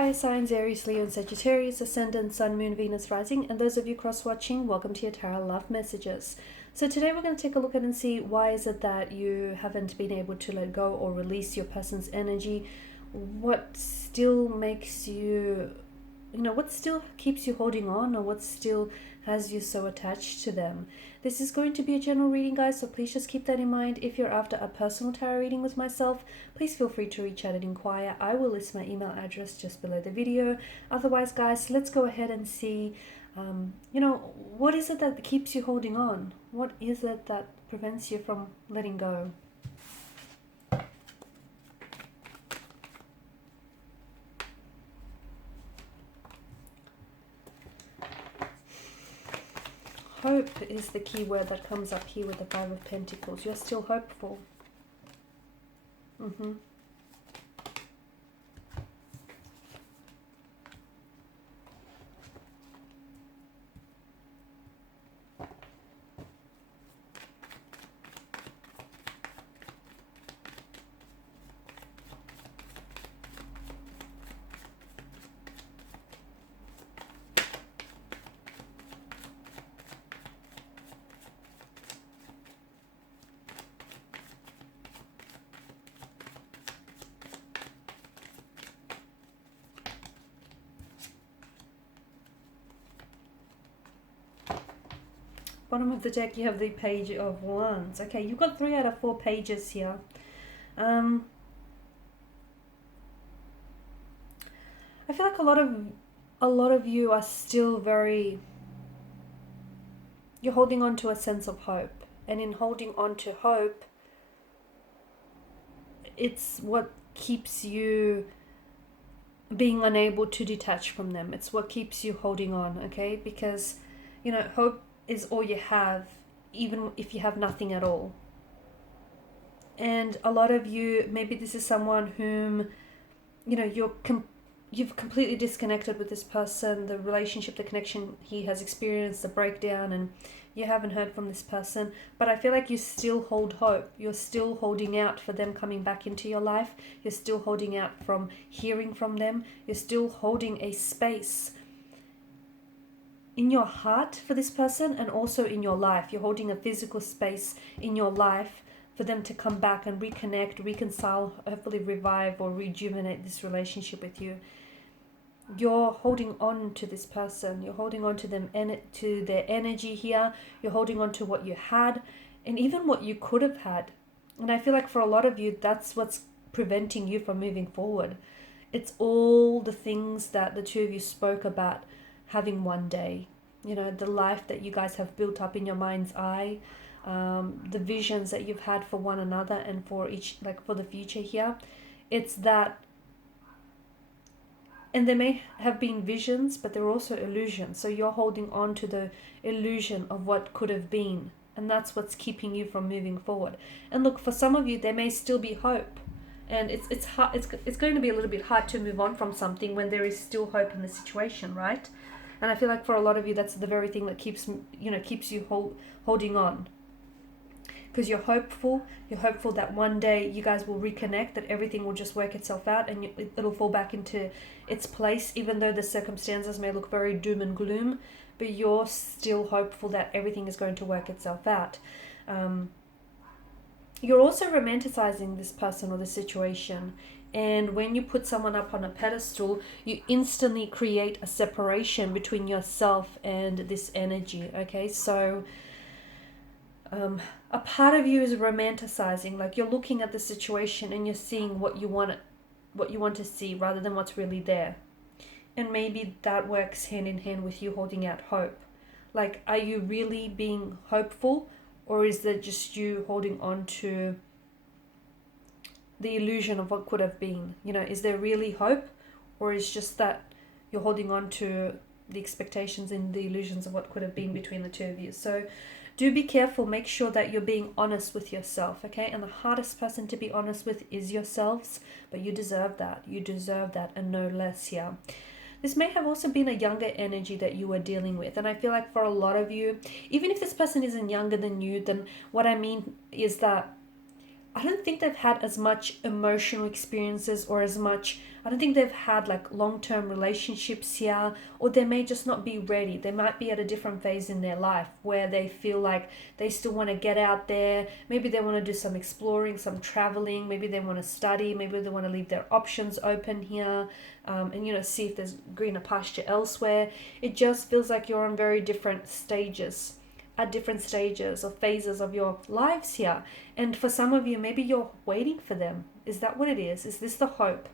fire signs, Aries, Leo, and Sagittarius, Ascendant, Sun, Moon, Venus, Rising, and those of you cross-watching, welcome to your Tarot Love Messages. So today we're going to take a look at and see why is it that you haven't been able to let go or release your person's energy. What still makes you, what still keeps you holding on, or what still has you so attached to them. This is going to be a general reading, guys, so please just keep that in mind. If you're after a personal tarot reading with myself, please feel free to reach out and inquire. I will list my email address just below the video. Otherwise, guys, let's go ahead and see, what is it that keeps you holding on? What is it that prevents you from letting go? Hope is the key word that comes up here with the Five of Pentacles. You're still hopeful. Bottom of the deck, you have the Page of Wands. Okay, you've got 3 out of 4 pages here. I feel like a lot of you are still you're holding on to a sense of hope. And in holding on to hope, it's what keeps you being unable to detach from them. It's what keeps you holding on, okay? Because, hope is all you have, even if you have nothing at all. And a lot of you, maybe this is someone whom, you've completely disconnected with this person, the relationship, the connection, he has experienced a breakdown, and you haven't heard from this person. But I feel like you still hold hope. You're still holding out for them coming back into your life. You're still holding out from hearing from them. You're still holding a space in your heart for this person, and also in your life. You're holding a physical space in your life for them to come back and reconnect, reconcile, hopefully revive or rejuvenate this relationship with you. You're holding on to this person. You're holding on to them, to their energy here. You're holding on to what you had and even what you could have had. And I feel like for a lot of you, that's what's preventing you from moving forward. It's all the things that the two of you spoke about having one day, the life that you guys have built up in your mind's eye, the visions that you've had for one another and for each, for the future here. It's that, and there may have been visions, but there are also illusions. So you're holding on to the illusion of what could have been, and that's what's keeping you from moving forward. And look, for some of you, there may still be hope. And it's hard, it's going to be a little bit hard to move on from something when there is still hope in the situation, right? And I feel like for a lot of you, that's the very thing that keeps you holding on. Because you're hopeful that one day you guys will reconnect, that everything will just work itself out and it'll fall back into its place, even though the circumstances may look very doom and gloom, but you're still hopeful that everything is going to work itself out. You're also romanticizing this person or the situation. And when you put someone up on a pedestal, you instantly create a separation between yourself and this energy, okay? So a part of you is romanticizing, like you're looking at the situation and you're seeing what you want to see rather than what's really there. And maybe that works hand in hand with you holding out hope. Like, are you really being hopeful, or is that just you holding on to the illusion of what could have been? Is there really hope, or is just that you're holding on to the expectations and the illusions of what could have been between the two of you? So do be careful. Make sure that you're being honest with yourself, okay? And the hardest person to be honest with is yourselves, but you deserve that. You deserve that, and no less here. This may have also been a younger energy that you were dealing with. And I feel like for a lot of you, even if this person isn't younger than you, then what I mean is that I don't think they've had as much emotional experiences or as much, I don't think they've had like long-term relationships here, or they may just not be ready. They might be at a different phase in their life where they feel like they still want to get out there. Maybe they want to do some exploring, some traveling. Maybe they want to study. Maybe they want to leave their options open here, and, you know, see if there's greener pasture elsewhere. It just feels like you're on very different stages, at different stages or phases of your lives here. And for some of you, maybe you're waiting for them. Is that what it is? Is this the hope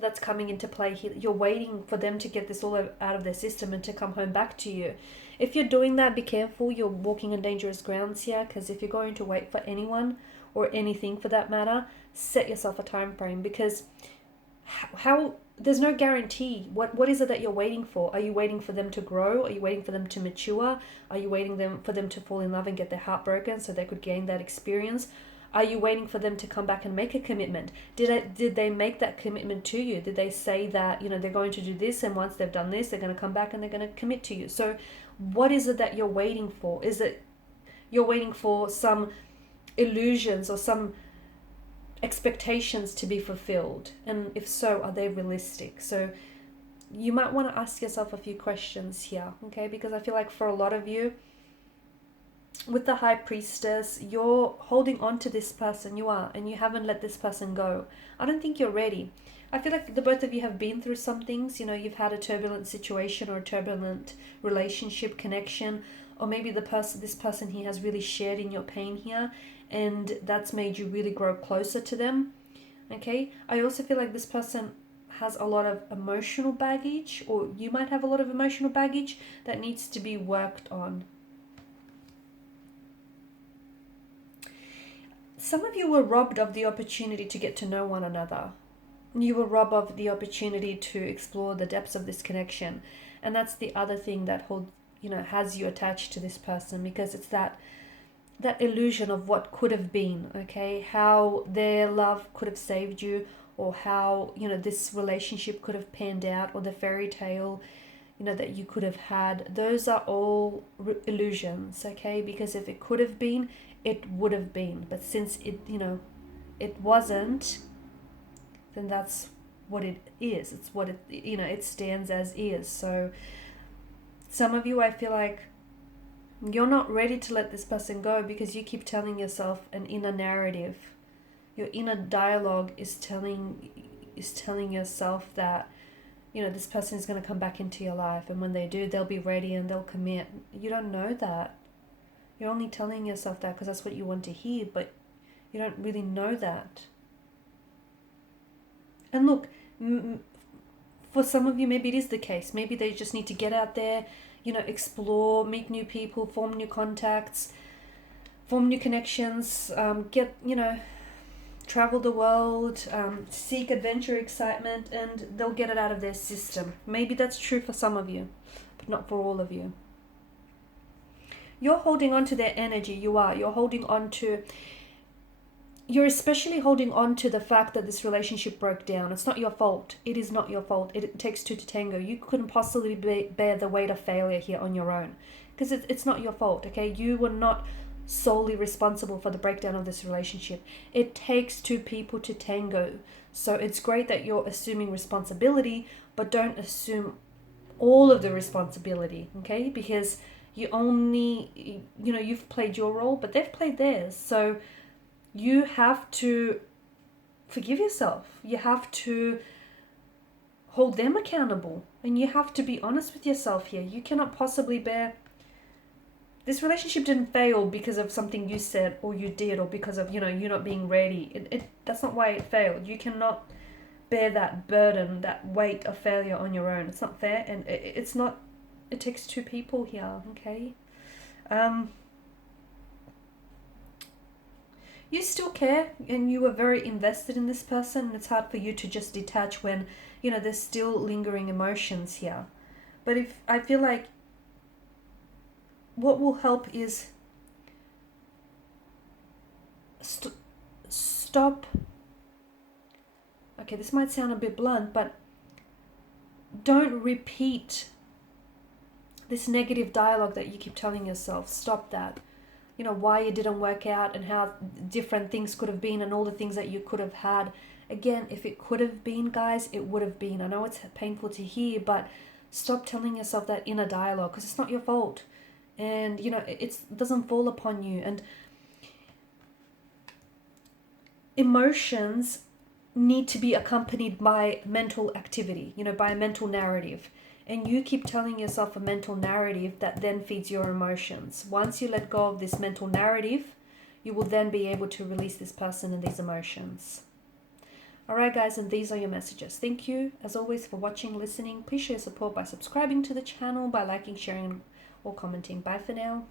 that's coming into play here? You're waiting for them to get this all out of their system and to come home back to you. If you're doing that, be careful. You're walking on dangerous grounds here, because if you're going to wait for anyone or anything for that matter, set yourself a time frame, because how there's no guarantee. What is it that you're waiting for? Are you waiting for them to grow? Are you waiting for them to mature? Are you waiting for them to fall in love and get their heart broken so they could gain that experience? Are you waiting for them to come back and make a commitment? Did they make that commitment to you? Did they say that, you know, they're going to do this, and once they've done this, they're going to come back and they're going to commit to you? So what is it that you're waiting for? Is it you're waiting for some illusions or some expectations to be fulfilled? And if so, are they realistic? So you might want to ask yourself a few questions here, okay? Because I feel like for a lot of you, with the High Priestess, you're holding on to this person. You are, and you haven't let this person go. I don't think you're ready. I feel like the both of you have been through some things. You know, you've had a turbulent situation or a turbulent relationship connection, or maybe this person here has really shared in your pain here, and that's made you really grow closer to them. Okay, I also feel like this person has a lot of emotional baggage, or you might have a lot of emotional baggage that needs to be worked on. Some of you were robbed of the opportunity to get to know one another. You were robbed of the opportunity to explore the depths of this connection. And that's the other thing that has you attached to this person, because it's that illusion of what could have been, okay? How their love could have saved you, or how, this relationship could have panned out, or the fairy tale, that you could have had. Those are all illusions, okay? Because if it could have been, it would have been. But since it wasn't, then that's what it is. It's what it stands as is. So some of you, I feel like you're not ready to let this person go, because you keep telling yourself an inner narrative. Your inner dialogue is telling yourself that, this person is going to come back into your life, and when they do, they'll be ready and they'll commit. You don't know that. You're only telling yourself that because that's what you want to hear, but you don't really know that. And look, for some of you, maybe it is the case. Maybe they just need to get out there, explore, meet new people, form new contacts, form new connections, travel the world, seek adventure, excitement, and they'll get it out of their system. Maybe that's true for some of you, but not for all of you. You're holding on to their energy. You're holding on to... You're especially holding on to the fact that this relationship broke down. It's not your fault. It is not your fault. It takes two to tango. You couldn't possibly bear the weight of failure here on your own, because it's not your fault, okay? You were not solely responsible for the breakdown of this relationship. It takes two people to tango. So it's great that you're assuming responsibility, but don't assume all of the responsibility, okay? Because you only, you've played your role, but they've played theirs. So you have to forgive yourself. You have to hold them accountable, and you have to be honest with yourself here. You cannot possibly bear... This relationship didn't fail because of something you said or you did, or because of, you not being ready. That's not why it failed. You cannot bear that burden, that weight of failure on your own. It's not fair, and it's not... It takes two people here, okay? You still care, and you were very invested in this person, and it's hard for you to just detach when, there's still lingering emotions here. But I feel like what will help is stop... Okay, this might sound a bit blunt, but don't repeat this negative dialogue that you keep telling yourself. Stop that. you know, why it didn't work out and how different things could have been and all the things that you could have had. Again, if it could have been, guys, it would have been. I know it's painful to hear, but stop telling yourself that inner dialogue, because it's not your fault. And, you know, it doesn't fall upon you. And emotions need to be accompanied by mental activity, you know, by a mental narrative. And you keep telling yourself a mental narrative that then feeds your emotions. Once you let go of this mental narrative, you will then be able to release this person and these emotions. Alright guys, and these are your messages. Thank you, as always, for watching, listening. Please show your support by subscribing to the channel, by liking, sharing, or commenting. Bye for now.